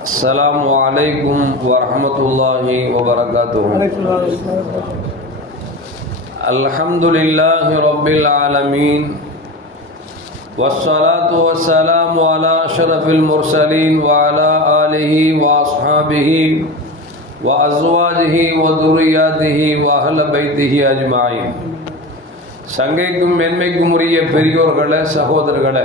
السلام عليكم ورحمة الله وبركاته الحمد لله رب العالمين والصلاة والسلام على أشرف المرسلين وعلى آله وأصحابه وأزواجه وذرياته وأهل بيته أجمعين சங்கைக்கும் மென்மைக்கும் உரிய பெரியோர்களே சகோதரர்களே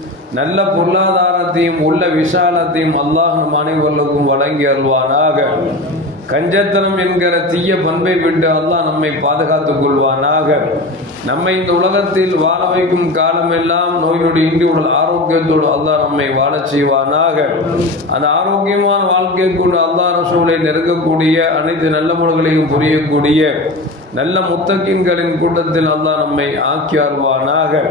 நல்ல பொருளாதாரத்தையும் உள்ள விசாலத்தையும் அல்லாஹ் அனைவர்களுக்கும் வழங்கி அருள்வானாக. கஞ்சத்தனம் என்கிற தீய பண்பை விட்டு அல்லாஹ் நம்மை பாதுகாத்துக் கொள்வானாக. நம்மை இந்த உலகத்தில் வாழ வைக்கும் காலமெல்லாம் நோய் நொடி இன்றி உடல் ஆரோக்கியத்தோடு அல்லாஹ் நம்மை வாழச் செய்வானாக. அந்த ஆரோக்கியமான வாழ்க்கை கொண்டு அல்லாஹ் ரசூலை நெருங்கக்கூடிய அனைத்து நல்ல முறைகளையும் புரியக்கூடிய நல்ல முத்தகின்களின் கூட்டத்தில் அல்லாஹ் நம்மை ஆக்கி அருவானாக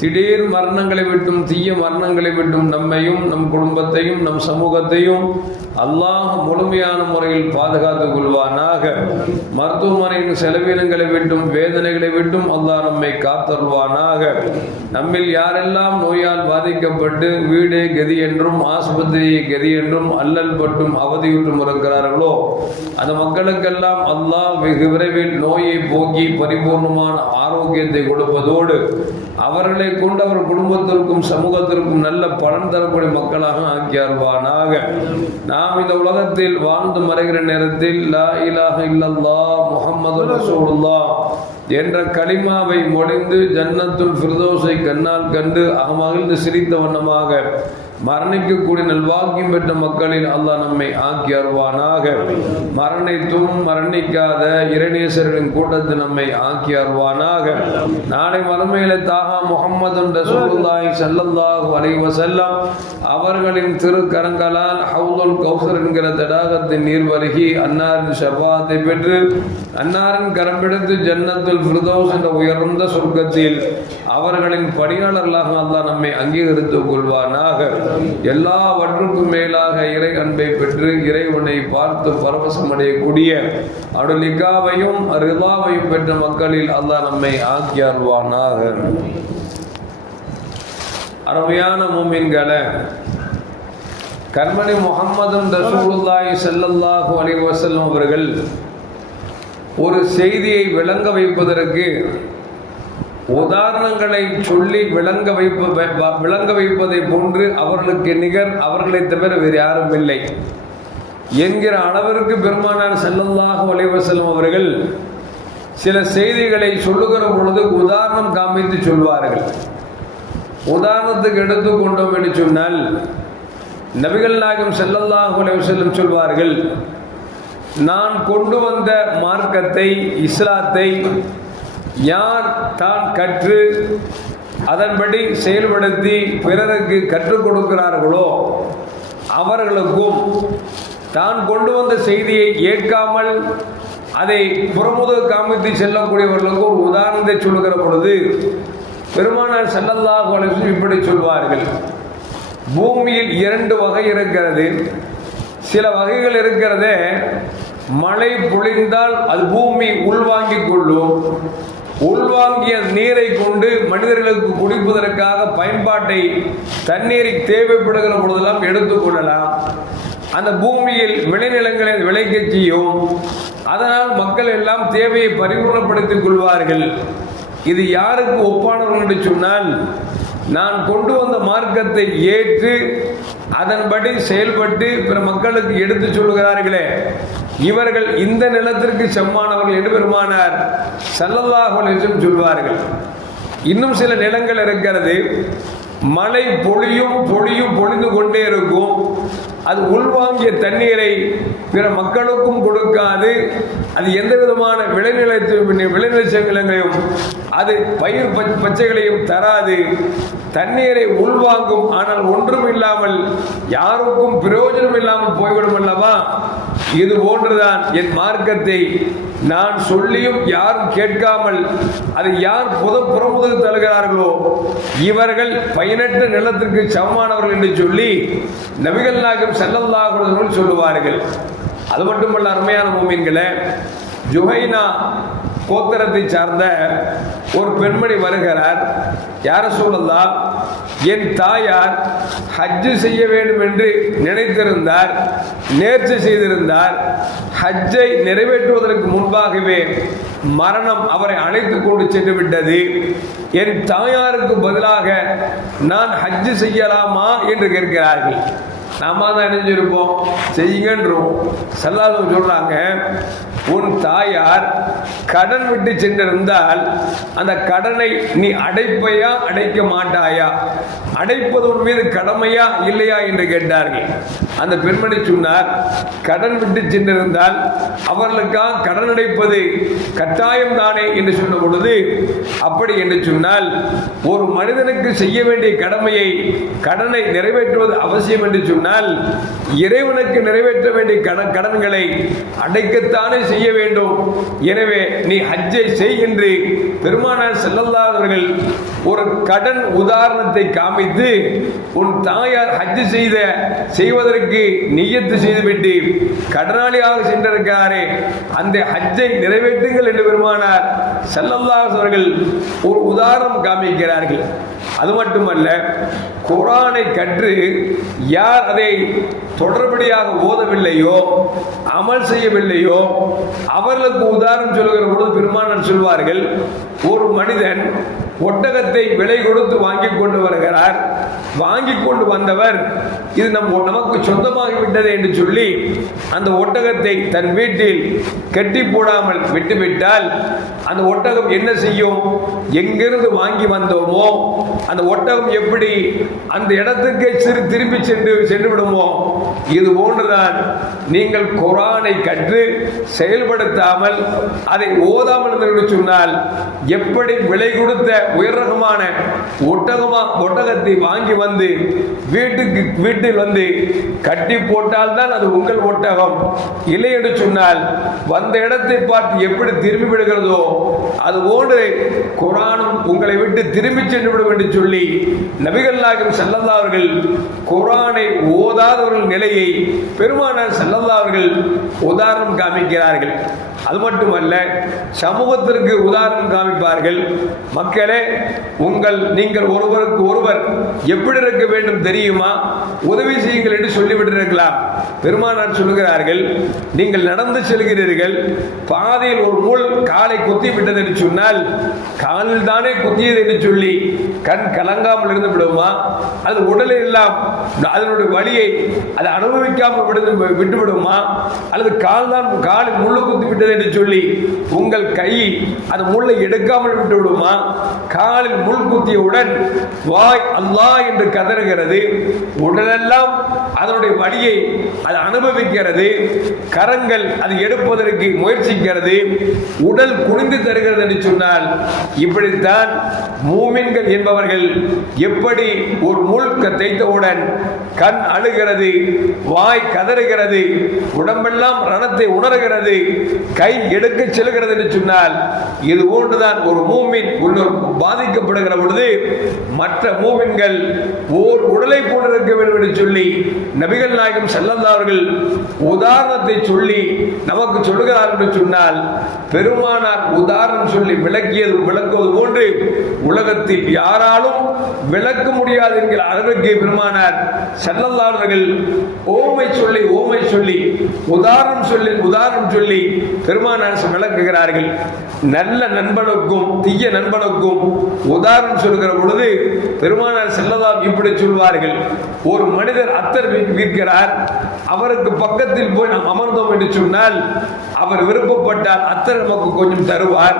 திடீர் மரணங்களை விட்டும் தீய மரணங்களை விட்டும் நம்மையும் நம் குடும்பத்தையும் நம் சமூகத்தையும் அல்லாஹ் முழுமையான முறையில் பாதுகாத்துக் கொள்வானாக. மருத்துவமனையின் செலவினங்களை விட்டும் வேதனைகளை விட்டும் அல்லாஹ் நம்மை காத்தருள்வானாக. நம்மில் யாரெல்லாம் நோயால் பாதிக்கப்பட்டு வீடு கதி என்றும் ஆஸ்பத்திரியை கதி என்றும் அல்லல் பட்டும் அவதியுற்றும் இருக்கிறார்களோ அந்த மக்களுக்கெல்லாம் அல்லாஹ் வெகு விரைவில் நோயை போக்கி பரிபூர்ணமான ஆரோக்கியத்தை கொடுப்பதோடு அவர்களை கொண்டு அவர் குடும்பத்திற்கும் சமூகத்திற்கும் நல்ல பலன் தரக்கூடிய மக்களாக ஆக்கி அருவானாக நாம் இந்த உலகத்தில் வாழ்ந்து மறைகிற நேரத்தில் லா இலாக இல்லல்லா முகமது ரசூலுல்லா என்ற களிமாவை மொழிந்து ஜன்னத்துல் ஃபிர்தோஸை கண்ணால் கண்டு அகமகிழ்ந்து சிரித்த வண்ணமாக மரணிக்கக்கூடிய நல்வாக்கியம் பெற்ற மக்களில் அல்லாஹ் நம்மை ஆக்கி அருவானாக மரணித்தும் மரணிக்காத இரணேசரின் கூட்டத்தில் நம்மை ஆக்கி அருவானாக நாளை மறுமையில தாகா முகமது ரசூலுல்லாஹி ஸல்லல்லாஹு அலைஹி வஸல்லம் அவர்களின் திருக்கரங்களால் ஹவுதுல் கௌசர் என்கிற தடாகத்தின் நீர் வருகி அன்னாரின் ஷபாத்தை பெற்று அன்னாரின் கரம் பிடித்து ஜன்னத்துல் ஃபிர்தௌஸ் என்ற உயர்ந்த சொர்க்கத்தில் அவர்களின் பணியாளர்களாக அல்லாஹ் நம்மை அங்கீகரித்துக் கொள்வானாக. எல்லாவற்றுக்கும் மேலாக இறை அன்பை பெற்று இறைவனை பார்த்து பரவசம் அடையக்கூடிய அருளிகாவையும் ரிதாவையும் பெற்ற மக்களில் அல்லாஹ் நம்மை ஆக்கியார்வானாக. அருமையான மூமின்களை கண்மணி முகம்மதும் ரசூலுல்லாய் செல்லல்லாஹு அலி வசல்லம் அவர்கள் ஒரு செய்தியை விளங்க வைப்பதற்கு உதாரணங்களை சொல்லி விளங்க வைப்ப விளங்க வைப்பதை போன்று அவர்களுக்கு நிகர் அவர்களை தவிர வேறு யாரும் இல்லை. என்கிற அளவிற்கு பெருமானார் செல்லல்லாக செல்லும் அவர்கள் சில செய்திகளை சொல்லுகிற பொழுது உதாரணம் காமித்து சொல்வார்கள். உதாரணத்துக்கு எடுத்துக்கொண்டோம் என்று சொன்னால் நபிகள் நாயகம் செல்லல்லாஹு செல்லும் சொல்வார்கள் நான் கொண்டு வந்த மார்க்கத்தை இஸ்லாத்தை யார் தான் கற்று அதன்படி செயல்படுத்தி பிறருக்கு கற்றுக் கொடுக்கிறார்களோ அவர்களுக்கும் தான் கொண்டு வந்த செய்தியை ஏற்காமல் அதை புறமுது காமித்து செல்லக்கூடியவர்களுக்கு ஒரு உதாரணத்தை சொல்லுகிற பொழுது பெருமானார் செல்லல்லாஹ் இப்படி சொல்வார்கள். பூமியில் இரண்டு வகை இருக்கிறது. சில வகைகள் இருக்கிறதே. மழை பொழிந்தால் அது பூமி உள்வாங்கிக் கொள்ளும். உள்வாங்கிய நீரை கொண்டு மனிதர்களுக்கு குடிப்பதற்காக பயன்பாட்டை தண்ணீரை தேவைப்படுகிற பொழுதெல்லாம் எடுத்துக்கொள்ளலாம் அந்த பூமியில் விளைநிலங்களை விளைக்க செய்யும். அதனால் மக்கள் எல்லாம் தேவையை பரிபூர்ணப்படுத்திக் கொள்வார்கள். இது யாருக்கு ஒப்பானவர்கள் என்று சொன்னால் நான் கொண்டு வந்த மார்க்கத்தை ஏற்று அதன்படி செயல்பட்டு பிற மக்களுக்கு எடுத்து சொல்கிறார்களே இவர்கள் இந்த நிலத்திற்கு செம்மானவர்கள் என்று பெருமானார் சல்லல்லாஹு சொல்வார்கள். இன்னும் சில நிலங்கள் இருக்கிறது. மழை பொழியும் பொழியும் பொழிந்து கொண்டே இருக்கும். அது உள்வாங்கிய தண்ணீரை பிற மக்களுக்கும் கொடுக்காது. அது எந்த விதமான விளைநிலத்தையும் விளைநிலங்களையும் அது பயிர் பச்சைகளையும் தராது. தண்ணீரை உள்வாங்கும் ஆனால் ஒன்றும் இல்லாமல் யாருக்கும் பிரயோஜனம் இல்லாமல் போய்விடும் அல்லவா? இது போன்றுதான் என் மார்க்கத்தை நான் சொல்லியும் யாரும் கேட்காமல் அதை யார் புத புறமுதல் தருகிறார்களோ இவர்கள் பயனற்ற நிலத்திற்கு சமமானவர்கள் என்று சொல்லி நபிகள் நாயகம் செல்லல்லாகுடன் சொல்லுவார்கள். அது மட்டுமல்ல அருமையான மூமின்களே ஜுஹைனா கோத்திரத்தை சார்ந்த ஒரு பெண்மணி வருகிறார். யார சொல்லலாம் என் தாயார் ஹஜ்ஜு செய்ய வேண்டும் என்று நினைத்திருந்தார் நேர்ச்சி செய்திருந்தார். ஹஜ்ஜை நிறைவேற்றுவதற்கு முன்பாகவே மரணம் அவரை அழைத்து கொண்டு சென்று விட்டது. என் தாயாருக்கு பதிலாக நான் ஹஜ்ஜு செய்யலாமா என்று கேட்கிறார்கள். நாம தான் நினைஞ்சிருப்போம். செய்யுங்கன்றோம். செல்லாதவங்க சொல்றாங்க உன் தாயார் கடன் விட்டு சென்றிருந்தால் அந்த கடனை நீ அடைப்பையா அடைக்க மாட்டாயா? அடைப்பது உன் மீது கடமையா இல்லையா என்று கேட்டார்கள். அந்த பெண்மணி சொன்னார் கடன் விட்டு சென்றிருந்தால் அவர்களுக்காக கடன் அடைப்பது கட்டாயம் தானே? என்று சொன்ன பொழுது அப்படி என்று சொன்னால் ஒரு மனிதனுக்கு செய்ய வேண்டிய கடமையை கடனை நிறைவேற்றுவது அவசியம் என்று சொன்னால் இறைவனுக்கு நிறைவேற்ற வேண்டிய கடன் கடன்களை அடைக்கத்தானே செய்ய வேண்டும். எனவே நீ ஹஜ்ஜை செய் என்று பெருமானார் செல்லல்லாதவர்கள் ஒரு கடன் உதாரணத்தை காமித்து உன் தாயார் ஹஜ்ஜு செய்த செய்வதற்கு நியத்து செய்துவிட்டு கடனாளியாக சென்றிருக்கிறாரே அந்த ஹஜ்ஜை நிறைவேற்றுங்கள் என்று பெருமானார் செல்லல்லாஸ் அவர்கள் ஒரு உதாரணம் காமிக்கிறார்கள். அது மட்டுமல்ல குரானை கற்று யார் அதை தொடர்படியாக ஓதவில்லையோ அமல் செய்யவில்லையோ அவர்களுக்கு உதாரணம் சொல்லுகிற பொழுது பெருமானார் சொல்வார்கள் ஒரு மனிதன் ஒட்டகத்தை விலை கொடுத்து வாங்கி கொண்டு வருகிறார். வாங்கி கொண்டு வந்தவர் இது நம் நமக்கு சொந்தமாகி விட்டது என்று சொல்லி அந்த ஒட்டகத்தை தன் வீட்டில் கட்டி போடாமல் விட்டுவிட்டால் அந்த ஒட்டகம் என்ன செய்யும்? எங்கிருந்து வாங்கி வந்தோமோ அந்த ஒட்டகம் எப்படி அந்த இடத்துக்கு சிறு திரும்பி சென்று சென்று விடுமோ? இது போன்றுதான் நீங்கள் குரானை கற்று செயல்படுத்தாமல் அதை ஓதாமல் இருந்து சொன்னால் எப்படி விலை கொடுத்த உயர் ரகமான ஒட்டகமா ஒட்டகத்தை வாங்கி வந்து வீட்டுக்கு வீட்டில் வந்து கட்டி போட்டால் தான் அது உங்கள் ஒட்டகம். இல்லை என்று சொன்னால் வந்த இடத்தை பார்த்து எப்படி திரும்பி விடுகிறதோ அது போன்று குரானும் உங்களை விட்டு திரும்பி சென்று விடும் என்று சொல்லி நபிகள் நாயகம் செல்லல்லா அவர்கள் குரானை ஓதாதவர்கள் நிலையை பெருமானார் செல்லல்லா அவர்கள் உதாரணம் காமிக்கிறார்கள். அது மட்டுமல்ல சமூகத்திற்கு உதாரணம் காமிப்பார்கள். மக்களே உங்கள் நீங்கள் ஒருவருக்கு ஒருவர் எப்படி இருக்க வேண்டும் தெரியுமா? உதவி செய்யுங்கள் என்று சொல்லிவிட்டிருக்கலாம். பெருமானார் சொல்லுகிறார்கள் நீங்கள் நடந்து செல்கிறீர்கள் பாதையில் ஒரு நூல் காலை குத்தி விட்டது என்று சொன்னால் காலில் தானே குத்தியது என்று சொல்லி கண் கலங்காமல் இருந்து விடுமா? அது உடலில் எல்லாம் அதனுடைய வழியை அதை அனுபவிக்காமல் விடுந்து விட்டு விடுமா? அல்லது கால் தான் காலில் முள்ளு குத்தி விட்டது என்று சொல்லி உங்கள் கை அந்த முள்ளை எடுக்காமல் விட்டு விடுமா? காலில் முள் குத்தியவுடன் வாய் அல்லா என்று கதறுகிறது. உடலெல்லாம் அதனுடைய வழியை அது அனுபவிக்கிறது கரங்கள் அது எடுப்பதற்கு முயற்சிக்கிறது உடல் குனிந்து தருகிறது என்று சொன்னால் இப்படித்தான் மூமின்கள் என்பவர்கள் எப்படி ஒரு முழுக்க தைத்தவுடன் கண் அழுகிறது வாய் கதறுகிறது உடம்பெல்லாம் ரணத்தை உணர்கிறது கை எடுக்க செல்கிறது என்று சொன்னால் இது போன்றுதான் ஒரு மூமின் உள்ளொரு பாதிக்கப்படுகிற பொழுது மற்ற மூமின்கள் ஓர் உடலை போன்றிருக்க வேண்டும் என்று சொல்லி நபிகள் நாயகம் செல்லந்தார்கள் உதாரணத்தை சொல்லி நமக்கு சொல்லுகிறார் என்று சொன்னால் பெருமானார் உதாரணம் சொல்லி விளக்கியது விளக்குவது போன்று உலகத்தில் யாராலும் விளக்க முடியாது என்கிற அளவுக்கு பெருமானார் செல்லந்தார்கள் ஓமை சொல்லி ஓமை சொல்லி உதாரணம் சொல்லி உதாரணம் சொல்லி பெருமானார் விளக்குகிறார்கள். நல்ல நண்பனுக்கும் தீய நண்பனுக்கும் உதாரணம் சொல்கிற பொழுது பெருமானார் செல்லதாம் இப்படி சொல்வார்கள். ஒரு மனிதர் அத்தர் இருக்கிறார் அவருக்கு பக்கத்தில் போய் நாம் அமர்ந்தோம் என்று சொன்னால் அவர் விருப்பப்பட்டால் அத்தனை நமக்கு கொஞ்சம் தருவார்.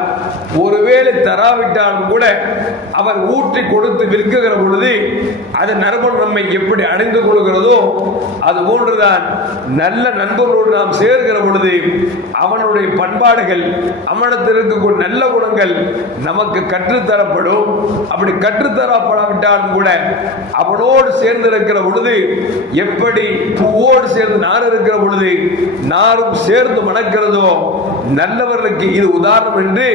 ஒருவேளை தராவிட்டாலும் கூட அவர் ஊற்றி கொடுத்து விற்குகிற பொழுது அது நறுமணம் நம்மை எப்படி அடைந்து கொள்கிறதோ அது போன்றுதான் நல்ல நண்பர்களோடு நாம் சேர்கிற பொழுது அவனுடைய பண்பாடுகள் அவனத்தில் இருக்கக்கூடிய நல்ல குணங்கள் நமக்கு கற்றுத்தரப்படும். அப்படி கற்றுத்தரப்படாவிட்டாலும் கூட அவனோடு சேர்ந்திருக்கிற பொழுது எப்படி பூவோடு சேர்ந்து நார் இருக்கிற பொழுது நாரும் சேர்ந்து மணக்கிறதோ நல்லவர்களுக்கு இது உதாரணம் என்று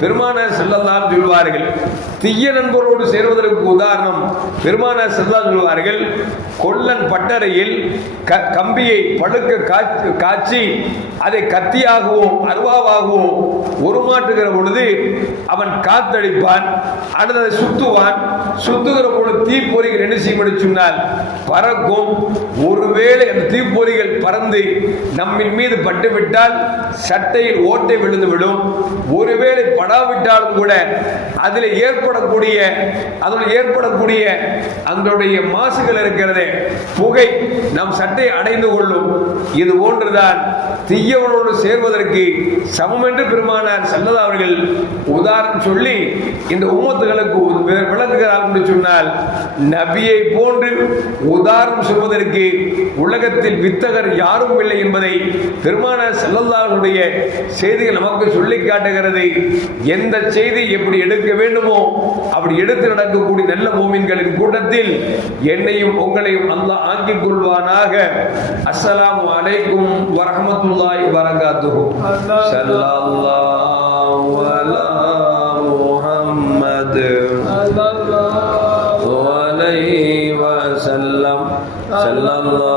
பெருமான செல்லலாம் சொல்வார்கள். தீய நண்பரோடு சேர்வதற்கு உதாரணம் பெருமான செல்லா சொல்வார்கள். கொல்லன் பட்டறையில் க- கம்பியை பழுக்க காய்ச்சி காய்ச்சி அதை கத்தியாகவோ அருவாவாகவோ உருமாற்றுகிற பொழுது அவன் காத்தடிப்பான் அடுத்து அதை சுத்துவான். சுத்துகிற பொழுது தீப்பொறிகள் என்ன செய்யும் சொன்னால் பறக்கும் ஒருவேளை அந்த தீப்பொறிகள் பறந்து நம்மின் மீது பட்டுவிட்டால் சட்டையில் ஓட்டை விழுந்து விடும். ஒருவேளை படாவிட்டாலும் கூட அதில் ஏற்படக்கூடிய அதில் ஏற்படக்கூடிய அதனுடைய மாசுகள் இருக்கிறதே புகை நம் சட்டை அடைந்து கொள்ளும். இது போன்றுதான் தீயவனோடு சேர்வதற்கு சமம் என்று பெருமானார் செல்லதா அவர்கள் உதாரணம் சொல்லி இந்த உமத்துகளுக்கு விளக்குகிறார் என்று சொன்னால் நபியை போன்று உதாரணம் சொல்வதற்கு உலகத்தில் வித்தகர் யாரும் இல்லை என்பதை பெருமானார் செல்லல்லாருடைய செய்திகள் நமக்கு சொல்லி காட்டுகிறது. எந்த செய்தி எப்படி எடுக்க வேண்டுமோ அப்படி எடுத்து நடக்கக்கூடிய நல்ல மூமின்களின் கூட்டத்தில் என்னையும் உங்களையும் அல்லாஹ் ஆக்கிக் கொள்வானாக. அஸ்ஸலாமு அலைக்கும் வரஹ்மத்துல்லாஹி வரகாத்துஹு ஸல்லல்லாஹு illallah